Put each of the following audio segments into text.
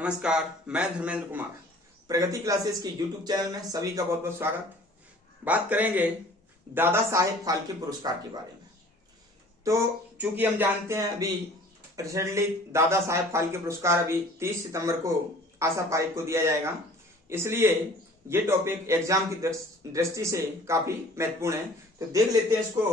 नमस्कार, मैं धर्मेंद्र कुमार। प्रगति क्लासेस की यूट्यूब चैनल में सभी का बहुत बहुत स्वागत। बात करेंगे दादा साहेब फाल्के पुरस्कार के बारे में। तो चूंकि हम जानते हैं अभी रिसेंटली दादा साहेब फाल्के पुरस्कार अभी 30 सितंबर को आशा पारिक को दिया जाएगा, इसलिए ये टॉपिक एग्जाम की दृष्टि से काफी महत्वपूर्ण है। तो देख लेते हैं इसको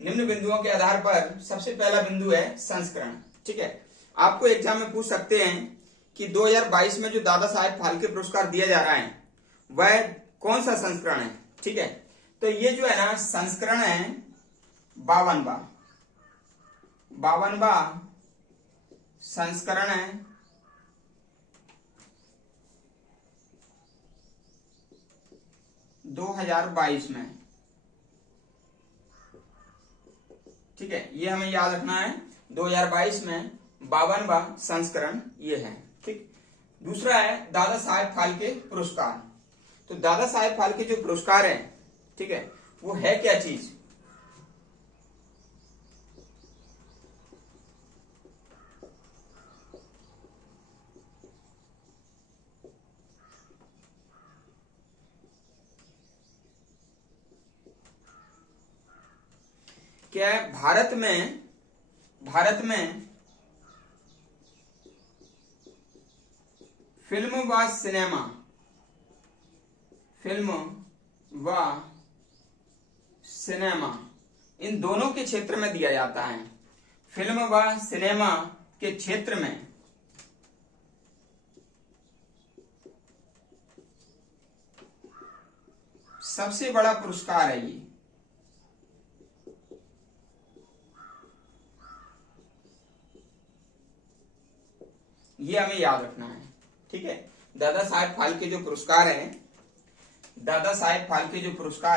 निम्न बिंदुओं के आधार पर। सबसे पहला बिंदु है संस्करण। ठीक है, आपको एग्जाम में पूछ सकते हैं कि 2022 में जो दादा साहेब फाल्के पुरस्कार दिया जा रहा है वह कौन सा संस्करण है। ठीक है, तो ये जो है ना संस्करण है 52वां संस्करण है। दो 2022 में। ठीक है, ये हमें याद रखना है। 2022 में 52वां संस्करण ये है। ठीक, दूसरा है दादा साहेब फाल्के पुरस्कार। तो दादा साहेब फाल्के जो पुरस्कार है, ठीक है, वो है क्या चीज। क्या है भारत में फिल्म व सिनेमा इन दोनों के क्षेत्र में दिया जाता है। फिल्म व सिनेमा के क्षेत्र में सबसे बड़ा पुरस्कार है ये हमें याद रखना है। ठीक है, दादा साहेब फाल्के जो पुरस्कार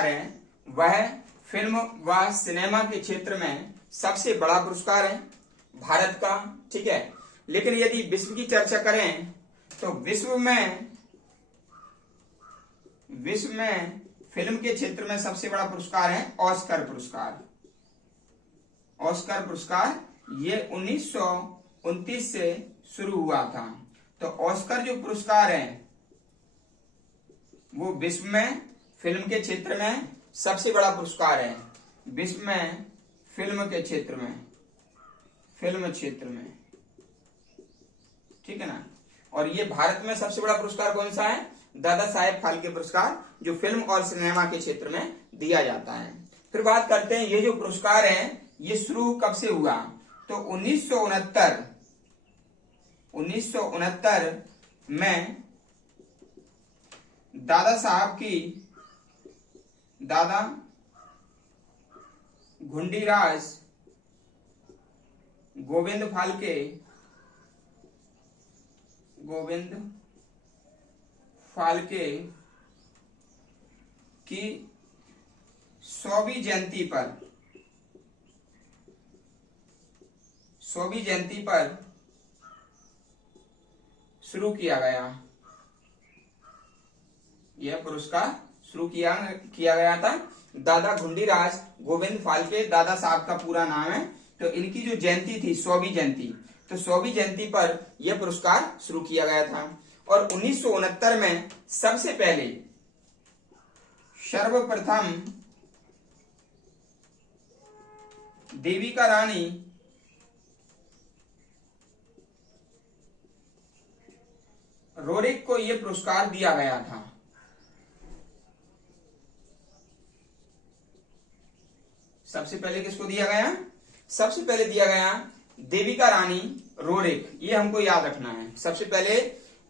है वह फिल्म व सिनेमा के क्षेत्र में सबसे बड़ा पुरस्कार है भारत का। ठीक है, लेकिन यदि विश्व की चर्चा करें तो विश्व में फिल्म के क्षेत्र में सबसे बड़ा पुरस्कार है ऑस्कर पुरस्कार। ये 1929 से शुरू हुआ था। तो ऑस्कर जो पुरस्कार है वो विश्व में फिल्म के क्षेत्र में सबसे बड़ा पुरस्कार है। विश्व में फिल्म के क्षेत्र में ठीक है ना। और ये भारत में सबसे बड़ा पुरस्कार कौन सा है? दादा साहेब फाल्के पुरस्कार, जो फिल्म और सिनेमा के क्षेत्र में दिया जाता है। फिर बात करते हैं ये जो पुरस्कार है ये शुरू कब से हुआ। तो 1969 में दादा घुंडीराज गोविंद फाल्के की 100वीं जयंती पर शुरू किया गया। यह पुरस्कार शुरू किया गया था। दादा घुंडीराज गोविंद फाल्के दादा साहब का पूरा नाम है। तो इनकी जो जयंती थी 100वीं जयंती, तो 100वीं जयंती पर यह पुरस्कार शुरू किया गया था। और 1969 में सबसे पहले सर्वप्रथम देविका रानी रोरिक को यह पुरस्कार दिया गया था। सबसे पहले किसको दिया गया? सबसे पहले दिया गया देविका रानी रोरिक। ये हमको याद रखना है। सबसे पहले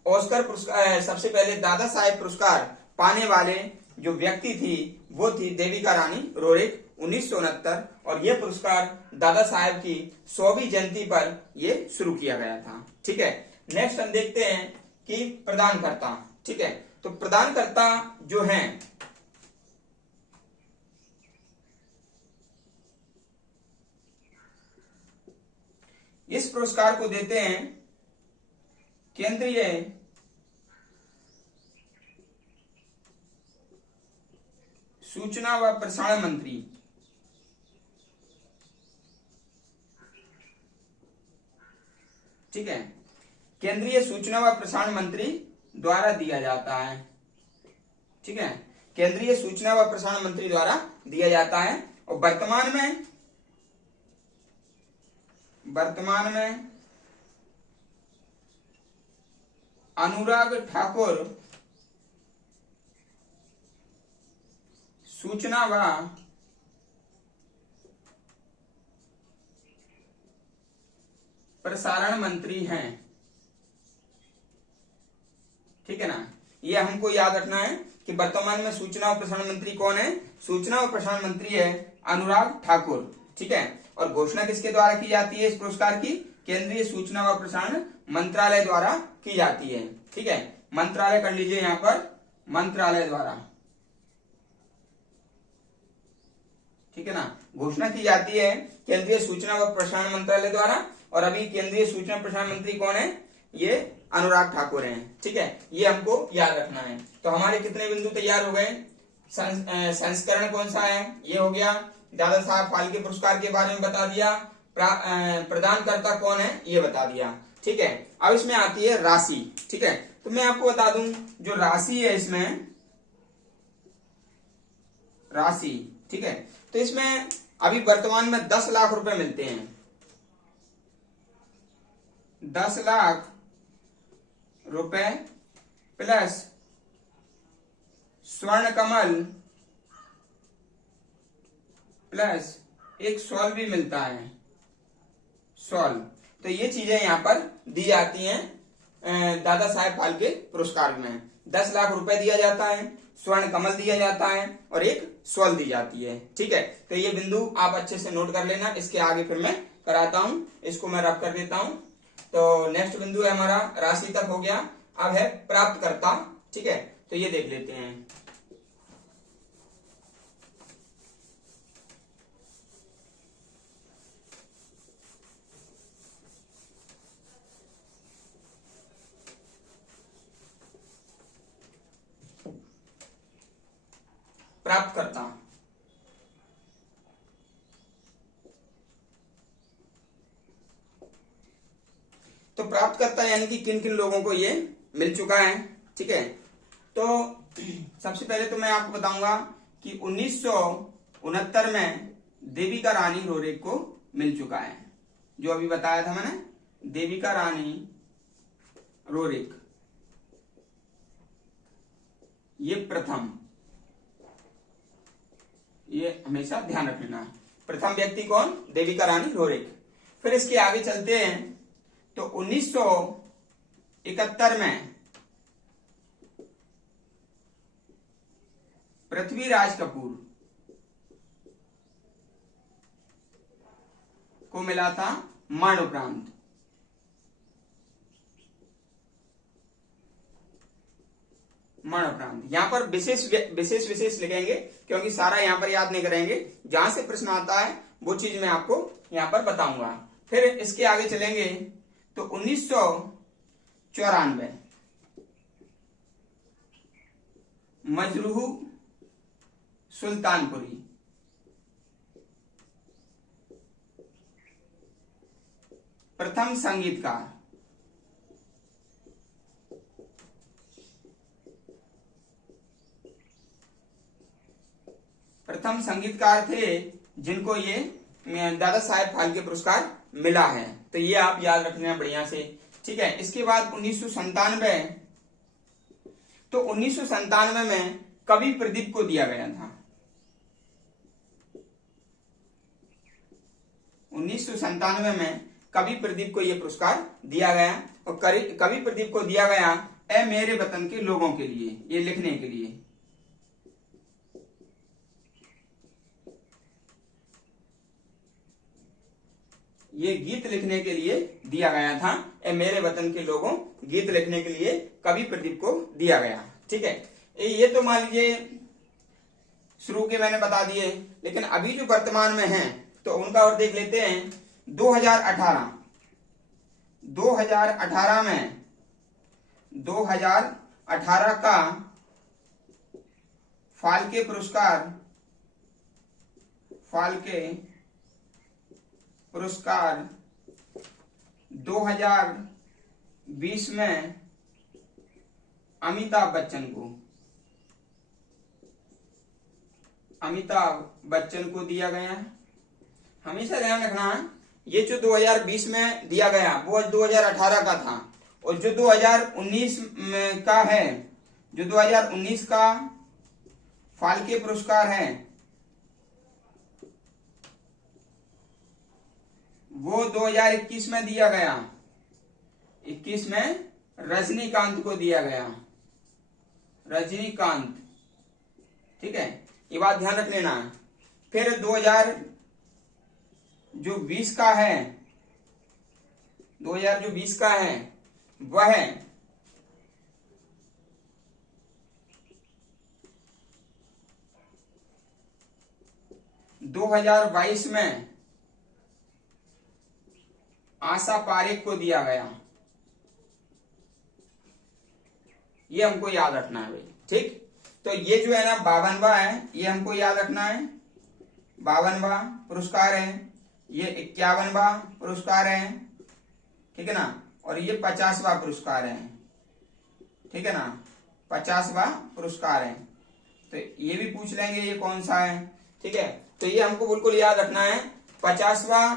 ऑस्कर पुरस्कार, सबसे पहले दादा साहेब पुरस्कार पाने वाले जो व्यक्ति थी वो थी देविका रानी रोरिक 1969। और यह पुरस्कार दादा साहेब की 100वीं जयंती पर यह शुरू किया गया था। ठीक है, नेक्स्ट हम देखते हैं कि प्रदानकर्ता। ठीक है, तो प्रदानकर्ता जो हैं इस पुरस्कार को देते हैं केंद्रीय सूचना व प्रसारण मंत्री। ठीक है, केंद्रीय सूचना व प्रसारण मंत्री द्वारा दिया जाता है। ठीक है, केंद्रीय सूचना व प्रसारण मंत्री द्वारा दिया जाता है। और वर्तमान में अनुराग ठाकुर सूचना व प्रसारण मंत्री हैं। ठीक है ना, ये हमको याद रखना है कि वर्तमान में सूचना और प्रसारण मंत्री कौन है। सूचना और प्रसारण मंत्री है अनुराग ठाकुर। ठीक है, और घोषणा किसके द्वारा की जाती है इस पुरस्कार की। केंद्रीय सूचना व प्रसारण मंत्रालय द्वारा की जाती है। ठीक है, मंत्रालय कर लीजिए यहां पर, मंत्रालय द्वारा। ठीक है ना, घोषणा की जाती है केंद्रीय सूचना व प्रसारण मंत्रालय द्वारा। और अभी केंद्रीय सूचना प्रसारण मंत्री कौन है, ये अनुराग ठाकुर हैं। ठीक है, ये हमको याद रखना है। तो हमारे कितने बिंदु तैयार हो गए। संस्करण कौन सा है, ये हो गया। दादा साहब फाल्के पुरस्कार के बारे में बता दिया। प्रदानकर्ता कौन है ये बता दिया। ठीक है, अब इसमें आती है राशि। ठीक है, तो मैं आपको बता दूं जो राशि है इसमें, राशि। ठीक है, तो इसमें अभी वर्तमान में 10 लाख रुपए मिलते हैं। 10 लाख रुपए प्लस स्वर्ण कमल प्लस एक शॉल भी मिलता है, शॉल। तो ये चीजें यहां पर दी जाती हैं दादा साहेब फाल्के पुरस्कार में। 10 लाख रुपए दिया जाता है, स्वर्ण कमल दिया जाता है और एक शॉल दी जाती है। ठीक है, तो ये बिंदु आप अच्छे से नोट कर लेना। इसके आगे फिर मैं कराता हूं, इसको मैं रब कर देता हूं। तो नेक्स्ट बिंदु है हमारा, राशि तक हो गया। अब है प्राप्तकर्ता। ठीक है, तो ये देख लेते हैं। प्राप्तकर्ता, तो प्राप्तकर्ता यानी कि किन किन लोगों को ये मिल चुका है। ठीक है, तो सबसे पहले तो मैं आपको बताऊंगा कि 1969 में देविका रानी रोरेक को मिल चुका है। जो अभी बताया था मैंने, देविका रानी रोरेक, ये प्रथम, ये हमेशा ध्यान रखना है। प्रथम व्यक्ति कौन, देविका रानी रोरेक। फिर इसके आगे चलते हैं तो 1971 में पृथ्वीराज कपूर को मिला था मरणोपरांत। मरणोपरांत यहां पर विशेष लिखेंगे क्योंकि सारा यहां पर याद नहीं करेंगे। जहां से प्रश्न आता है वो चीज मैं आपको यहां पर बताऊंगा। फिर इसके आगे चलेंगे तो 1994 मजरूह सुल्तानपुरी, प्रथम संगीतकार। प्रथम संगीतकार थे जिनको ये दादा साहेब फाल्के पुरस्कार मिला है। तो ये आप याद रखना बढ़िया से। ठीक है, इसके बाद 1997, तो 1997 में कवि प्रदीप को दिया गया था। 1997 में कवि प्रदीप को यह पुरस्कार दिया गया और कवि प्रदीप को दिया गया ए मेरे वतन के लोगों के लिए, ये लिखने के लिए। ये गीत लिखने के लिए दिया गया था। ए मेरे वतन के लोगों, गीत लिखने के लिए कवि प्रदीप को दिया गया। ठीक है, ये तो मान लीजिए शुरू के मैंने बता दिए, लेकिन अभी जो वर्तमान में हैं तो उनका और देख लेते हैं। 2018 में 2018 का फाल्के पुरस्कार 2018 20 में अमिताभ बच्चन को दिया गया है। हमेशा ध्यान रखना है, ये जो 2020 में दिया गया वो 2018 का था, और जो 2019 का है, जो 2019 का फाल्के पुरस्कार है वो 2021 में दिया गया। 21 में रजनीकांत को दिया गया, रजनीकांत। ठीक है, ये बात ध्यान रख लेना है। फिर 2020 का है, 2020 का है वह 2022 में आशा पारेख को दिया गया। ये हमको याद रखना है भाई। ठीक, तो ये जो है ना 52वां है, ये हमको याद रखना है। 52वां पुरस्कार है, ये 51वां पुरस्कार है, ठीक है ना, और ये 50वां पुरस्कार है, ठीक है ना, 50वां पुरस्कार है। तो ये भी पूछ लेंगे ये कौन सा है। ठीक है, तो ये हमको बिल्कुल याद रखना है। 50वां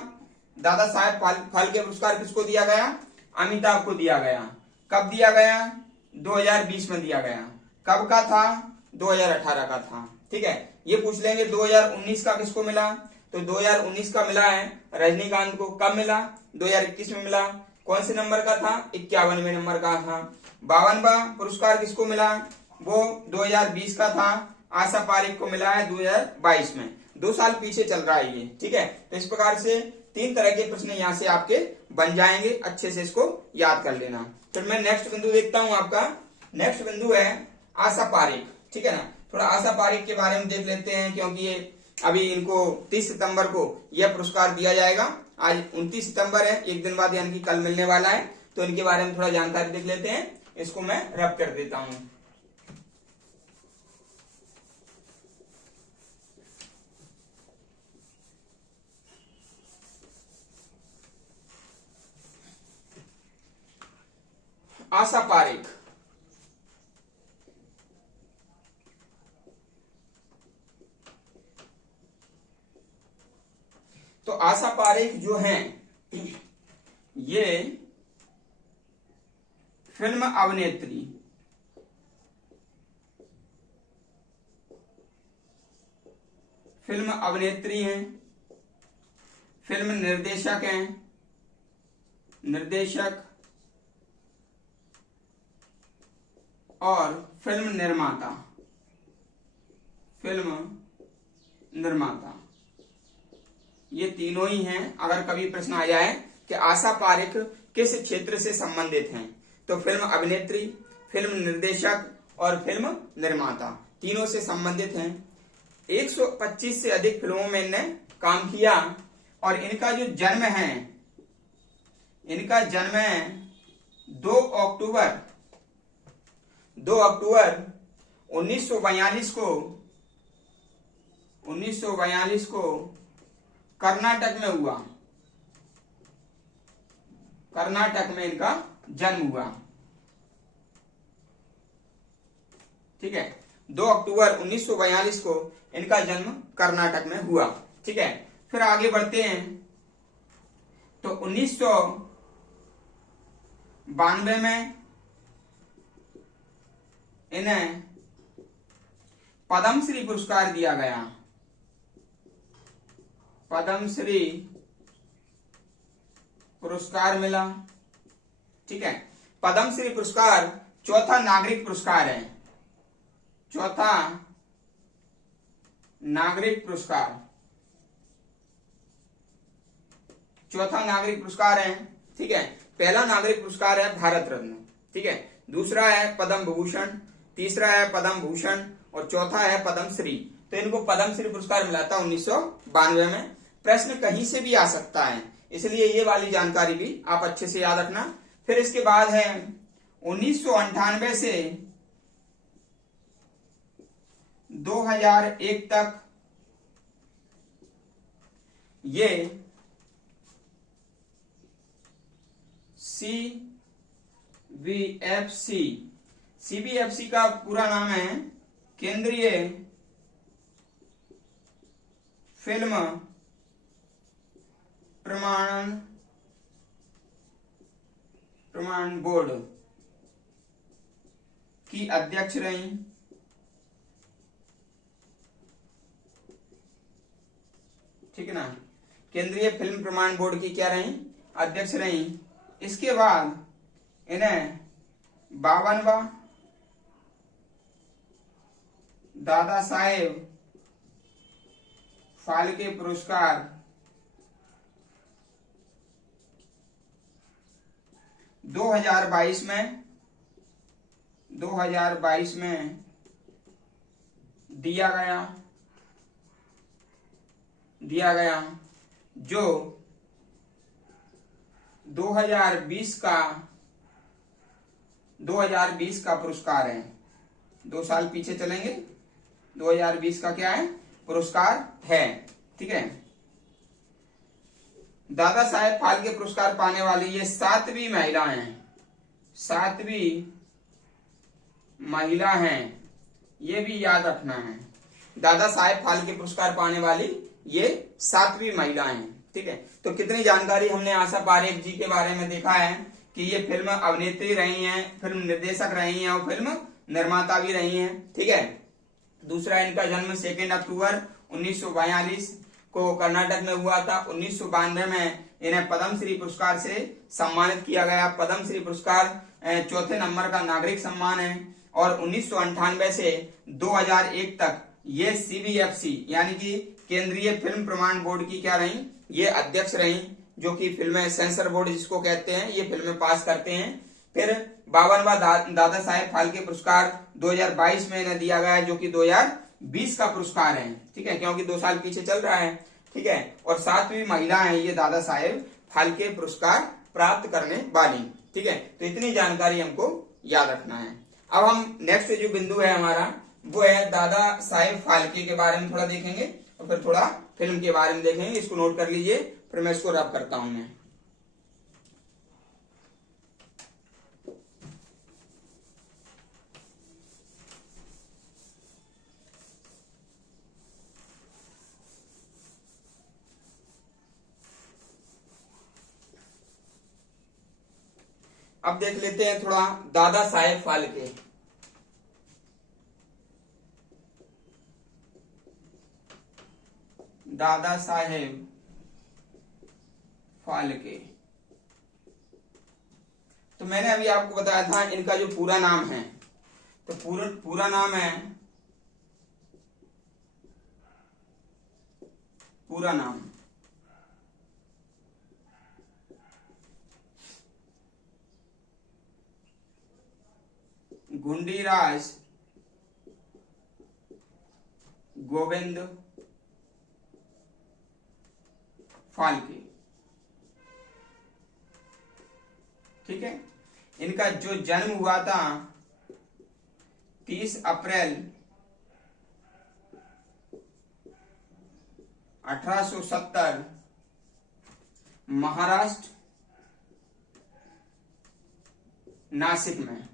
दादा साहेब फाल्के पुरस्कार किसको दिया गया? अमिताभ को दिया गया। कब दिया गया? 2020 में दिया गया। कब का था? 2018 का था। ठीक है, ये पूछ लेंगे 2019 का किसको मिला? तो 2019 का मिला है रजनीकांत को। कब मिला? 2021 में मिला। कौन से नंबर का था? 51वें नंबर का था। 52वां पुरस्कार किसको मिला? वो 2020 का था। आशा पारेख को मिला है 2022 में। 2 साल पीछे चल रहा है ये। ठीक है, तो इस प्रकार से 3 तरह के प्रश्न यहाँ से आपके बन जाएंगे। अच्छे से इसको याद कर लेना। फिर मैं नेक्स्ट बिंदु देखता हूं। आपका नेक्स्ट बिंदु है आशा पारेख। ठीक है ना, थोड़ा आशा पारेख के बारे में देख लेते हैं, क्योंकि ये अभी इनको 30 सितंबर को यह पुरस्कार दिया जाएगा। आज 29 सितंबर है, एक दिन बाद यानी कि कल मिलने वाला है। तो इनके बारे में थोड़ा जानकारी देख लेते हैं। इसको मैं रब कर देता हूं। आशा पारेख, तो आशा पारेख जो हैं ये फिल्म अभिनेत्री, फिल्म अभिनेत्री हैं, फिल्म निर्देशक हैं, निर्देशक और फिल्म निर्माता, फिल्म निर्माता, ये तीनों ही हैं। अगर कभी प्रश्न आ जाए कि आशा पारेख किस क्षेत्र से संबंधित हैं, तो फिल्म अभिनेत्री, फिल्म निर्देशक और फिल्म निर्माता तीनों से संबंधित हैं। 125 से अधिक फिल्मों में इनने काम किया। और इनका जो जन्म है, इनका जन्म है 2 अक्टूबर 1942 को कर्नाटक में हुआ। कर्नाटक में इनका जन्म हुआ। ठीक है, 2 अक्टूबर 1942 को इनका जन्म कर्नाटक में हुआ। ठीक है, फिर आगे बढ़ते हैं। तो 1992 में इन्हें पद्मश्री पुरस्कार दिया गया। पद्मश्री पुरस्कार मिला। ठीक है, पद्मश्री पुरस्कार चौथा नागरिक पुरस्कार है। चौथा नागरिक पुरस्कार, चौथा नागरिक पुरस्कार है। ठीक है, पहला नागरिक पुरस्कार है भारत रत्न। ठीक है, दूसरा है पद्म विभूषण, तीसरा है पद्म भूषण और चौथा है पद्मश्री। तो इनको पद्मश्री पुरस्कार मिला था 1992 में। प्रश्न कहीं से भी आ सकता है, इसलिए ये वाली जानकारी भी आप अच्छे से याद रखना। फिर इसके बाद है 1998 से 2001 तक ये सीबीएफसी। सीबीएफसी का पूरा नाम है केंद्रीय फिल्म प्रमाणन बोर्ड की अध्यक्ष रही ठीक है ना। केंद्रीय फिल्म प्रमाण बोर्ड की क्या रही, अध्यक्ष रही। इसके बाद इन्हें 52वां दादा साहेब फाल्के पुरस्कार 2022 में दिया गया जो 2020 का पुरस्कार है। 2 साल पीछे चलेंगे, 2020 का क्या है, पुरस्कार है। ठीक है, दादा साहेब फाल्के पुरस्कार पाने वाली ये 7वीं महिला हैं, 7वीं महिला हैं, ये भी याद रखना है। दादा साहेब फाल्के पुरस्कार पाने वाली ये 7वीं महिला हैं। ठीक है, तो कितनी जानकारी हमने आशा पारेख जी के बारे में देखा है कि ये फिल्म अभिनेत्री रही हैं, फिल्म निर्देशक रही हैं और फिल्म निर्माता भी रही हैं। ठीक है, दूसरा इनका जन्म 2 अक्टूबर 1942 को कर्नाटक में हुआ था। 1992 में इन्हें पद्मश्री पुरस्कार से सम्मानित किया गया। पद्मश्री पुरस्कार 4थे नंबर का नागरिक सम्मान है। और 1998 से 2001 तक ये सीबीएफसी यानी कि केंद्रीय फिल्म प्रमाण बोर्ड की क्या रही, ये अध्यक्ष रही, जो कि फिल्में सेंसर बोर्ड जिसको कहते हैं, ये फिल्में पास करते हैं। फिर 52वां दादा साहेब फाल्के पुरस्कार 2022 में इन्हें दिया गया, जो कि 2020 का पुरस्कार है। ठीक है, क्योंकि 2 साल पीछे चल रहा है। ठीक है, और 7वीं महिला है ये दादा साहेब फाल्के पुरस्कार प्राप्त करने वाली। ठीक है, तो इतनी जानकारी हमको याद रखना है। अब हम नेक्स्ट जो बिंदु है हमारा वो है दादा साहेब फाल्के के बारे में थोड़ा देखेंगे और फिर थोड़ा फिल्म के बारे में देखेंगे। इसको नोट कर लीजिए, फिर मैं इसको रब करता हूं मैं। अब देख लेते हैं थोड़ा दादा साहेब फाल्के। दादा साहेब फाल्के, तो मैंने अभी आपको बताया था इनका जो पूरा नाम है, तो पूरा नाम है, पूरा नाम गुंडीराज गोविंद फाल्के। ठीक है, इनका जो जन्म हुआ था 30 अप्रैल 1870 महाराष्ट्र नासिक में,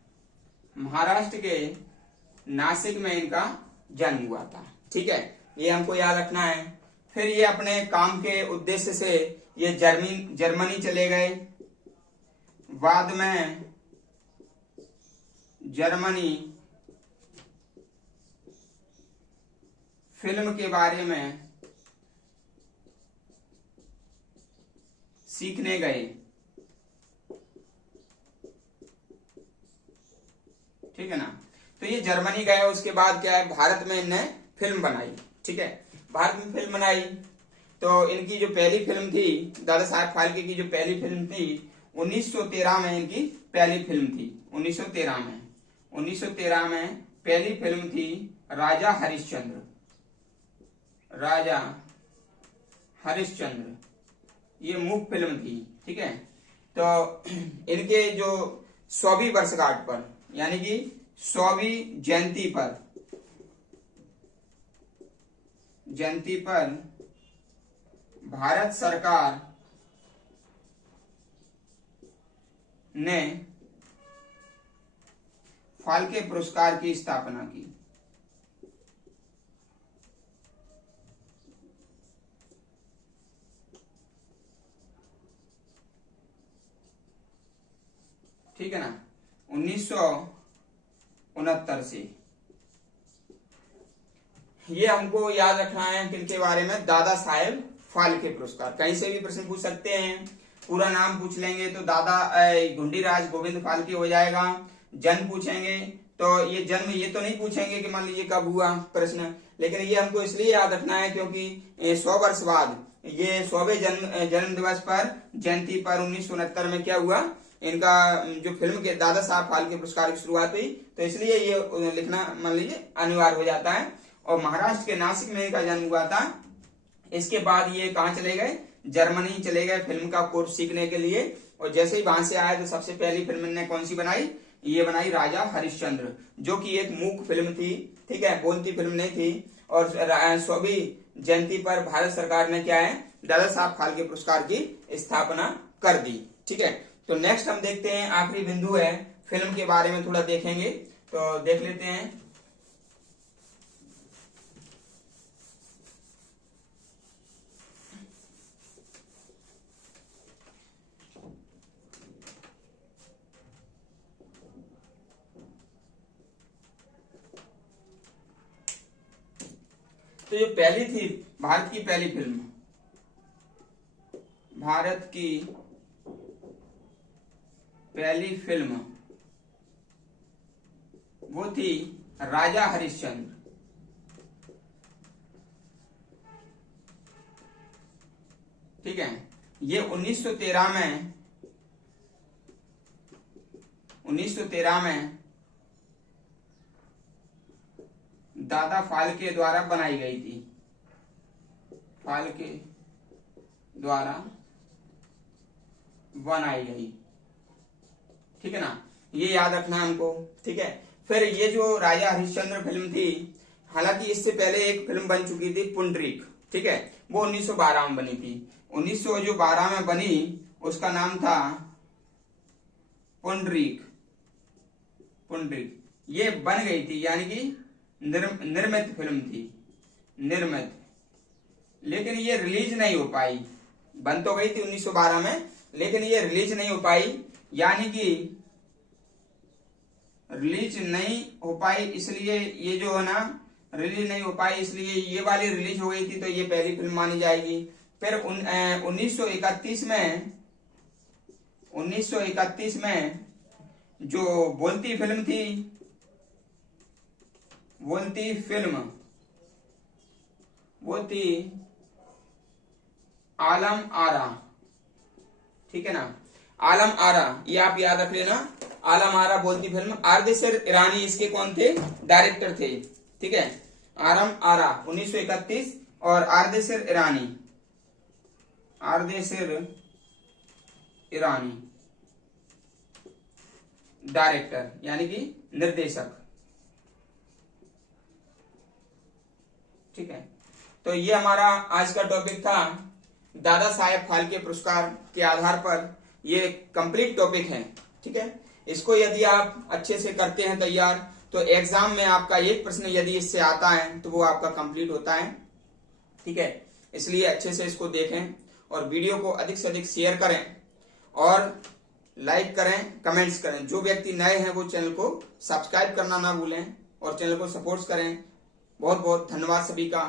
महाराष्ट्र के नासिक में इनका जन्म हुआ था। ठीक है, ये हमको याद रखना है। फिर ये अपने काम के उद्देश्य से ये जर्मनी चले गए। बाद में जर्मनी फिल्म के बारे में सीखने गए। ठीक है ना, तो ये जर्मनी गए, उसके बाद क्या है, भारत में इन्हें फिल्म बनाई। ठीक है, भारत में फिल्म बनाई, तो इनकी जो पहली फिल्म थी, दादा साहेब फाल्के की जो पहली फिल्म थी 1913 में इनकी पहली फिल्म थी। 1913 में पहली फिल्म थी राजा हरिश्चंद्र। राजा हरिश्चंद्र ये मुख्य फिल्म थी। ठीक है, तो इनके जो 100वीं वर्षगांठ पर यानी कि 100वीं जयंती पर भारत सरकार ने फाल्के पुरस्कार की स्थापना की। ठीक है ना, 1969 से। ये हमको याद रखना है किनके बारे में, दादा साहेब फाल्के पुरस्कार। कहीं से भी प्रश्न पूछ सकते हैं, पूरा नाम पूछ लेंगे तो दादा घुंडीराज गोविंद फाल्के हो जाएगा। जन्म पूछेंगे तो ये जन्म ये तो नहीं पूछेंगे कि मान लीजिए कब हुआ प्रश्न, लेकिन ये हमको इसलिए याद रखना है क्योंकि 100 वर्ष बाद ये 100वें जन्म दिवस पर जयंती पर 1969 में क्या हुआ, इनका जो फिल्म के दादा साहब फाल्के पुरस्कार की शुरुआत हुई, तो इसलिए ये लिखना मान लीजिए अनिवार्य हो जाता है। और महाराष्ट्र के नासिक में इनका जन्म हुआ था। इसके बाद ये कहाँ चले गए, जर्मनी चले गए फिल्म का कोर्स सीखने के लिए। और जैसे ही वहां से आए तो सबसे पहली फिल्म ने कौन सी बनाई, ये बनाई राजा हरिश्चंद्र, जो कि एक मूक फिल्म थी। ठीक है, बोलती फिल्म नहीं थी। और 100वीं जयंती पर भारत सरकार ने क्या है, दादा साहब फाल्के पुरस्कार की स्थापना कर दी। ठीक है, तो नेक्स्ट हम देखते हैं, आखिरी बिंदु है, फिल्म के बारे में थोड़ा देखेंगे, तो देख लेते हैं। तो ये पहली थी भारत की पहली फिल्म, भारत की पहली फिल्म वो थी राजा हरिश्चंद्र। ठीक है, ये 1913 में दादा फाल्के द्वारा बनाई गई थी, फाल्के द्वारा बनाई गई। ठीक है ना, ये याद रखना हमको। ठीक है, फिर ये जो राजा हरिश्चंद्र फिल्म थी, हालांकि इससे पहले एक फिल्म बन चुकी थी पुंडरीक। ठीक है, वो 1912 में बनी थी। 1912 में बनी, उसका नाम था पुंडरीक। ये बन गई थी, यानी कि निर्मित फिल्म थी, निर्मित, लेकिन ये रिलीज नहीं हो पाई। बन तो गई थी 1912 में, लेकिन ये रिलीज नहीं हो पाई, यानी कि रिलीज नहीं हो पाई, इसलिए ये जो है ना, रिलीज नहीं हो पाई, इसलिए ये वाली रिलीज हो गई थी, तो ये पहली फिल्म मानी जाएगी। फिर 1931 में जो बोलती फिल्म थी, बोलती फिल्म वो थी आलम आरा। ठीक है ना, आलम आरा, ये आप याद रख लेना, आलम आरा बोलती फिल्म। आरदेसर ईरानी इसके कौन थे, डायरेक्टर थे। ठीक है, आलम आरा 1931 और आरदेसर ईरानी डायरेक्टर, यानी कि निर्देशक। ठीक है, तो ये हमारा आज का टॉपिक था, दादा साहेब फाल्के पुरस्कार के आधार पर ये कंप्लीट टॉपिक है। ठीक है, इसको यदि आप अच्छे से करते हैं तैयार, तो एग्जाम में आपका एक प्रश्न यदि इससे आता है तो वो आपका कंप्लीट होता है। ठीक है, इसलिए अच्छे से इसको देखें और वीडियो को अधिक से अधिक शेयर करें और लाइक करें, कमेंट्स करें। जो व्यक्ति नए हैं वो चैनल को सब्सक्राइब करना ना भूलें और चैनल को सपोर्ट करें। बहुत बहुत धन्यवाद सभी का,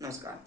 नमस्कार।